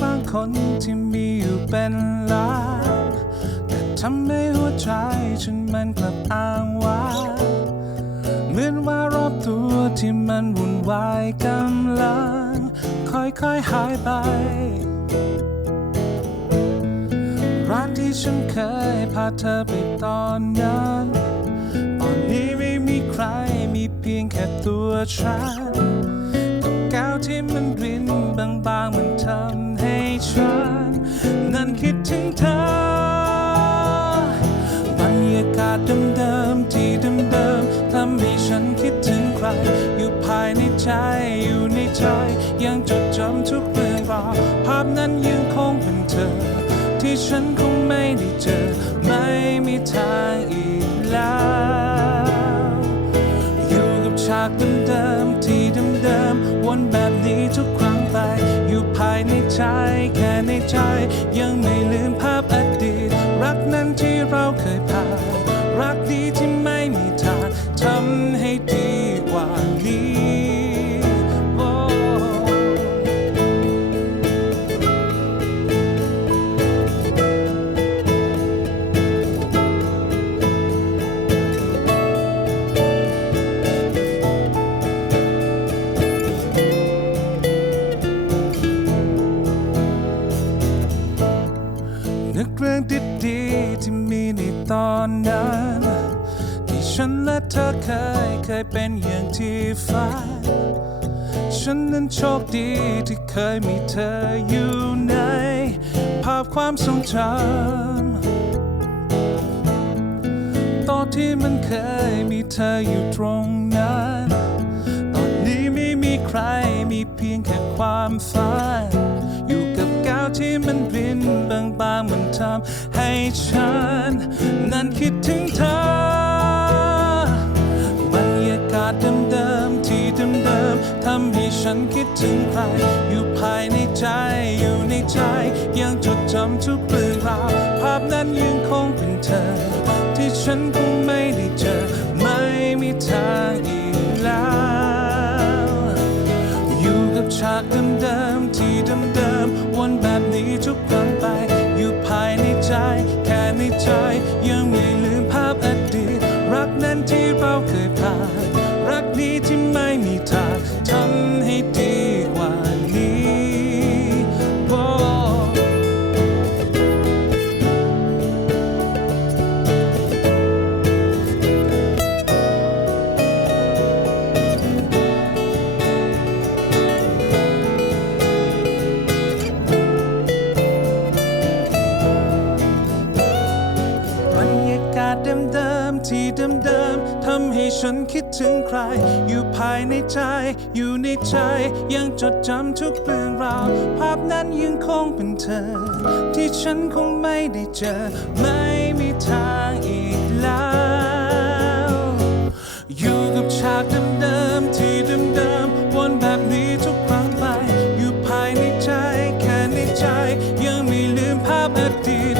บางคนที่มีอยู่เป็นล้านแต่ทำให้หัวใจฉันมันกลับอ้างว้างเหมือนว่ารอบตัวที่มันวุ่นวายกำลัง ค่อยๆหายไปร้านที่ฉันเคยพาเธอไปตอนนั้น ตอนนี้ไม่มีใครมีเพียงแค่ตัวฉันกับแก้วที่มันรินบางๆมันทำ ฉัน นั้นคิดถึงเธอบรรยากาศเดิมๆที่เดิมๆทำให้ฉันคิดถึงใคร อยู่ภายในใจอยู่ในใจยังจ ในใจ แค่ในใจ ยังไม่ลืมภาพอ ดีๆที่มีในตอนนั้นที่ฉันและเธอเคยเคยเป็นอย่างที่ฝันฉันนั้นโชคดีที่เคยมีเธออยู่ใน ภาพความทรงจำตอนที่มันเคยมีเธออยู่ตรงนั้น ตอนนี้ไม่มีใครมีเพียงแค่ความฝัน ที่มันรินบางๆมันทำให้ฉัน นั้นคิดถึงเธอ บรรยากาศเดิมๆที่เดิมๆทำให้ฉันคิดถึงใคร อยู่ภายในใจอยู่ในใจ ยังจดจำทุกเรื่องราวภาพนั้นยังคงเป็นเธอ ที่ฉันคงไม่ได้เจอไม่มีทางอีก ที่เราเคยผ่านรักนี้ที่ไม่มีทาง เดิมทำให้ฉันคิดถึงใคร อยู่ภายในใจ อยู่ในใจ ยังจดจำทุกเรื่องราว ภาพนั้นยังคงเป็นเธอ ที่ฉันคงไม่ได้เจอ ไม่มีทางอีกแล้ว อยู่กับฉากเดิมๆที่เดิมๆวนแบบนี้ทุกครั้งไป อยู่ภายในใจ แค่ในใจ ยังไม่ลืมภาพอดีต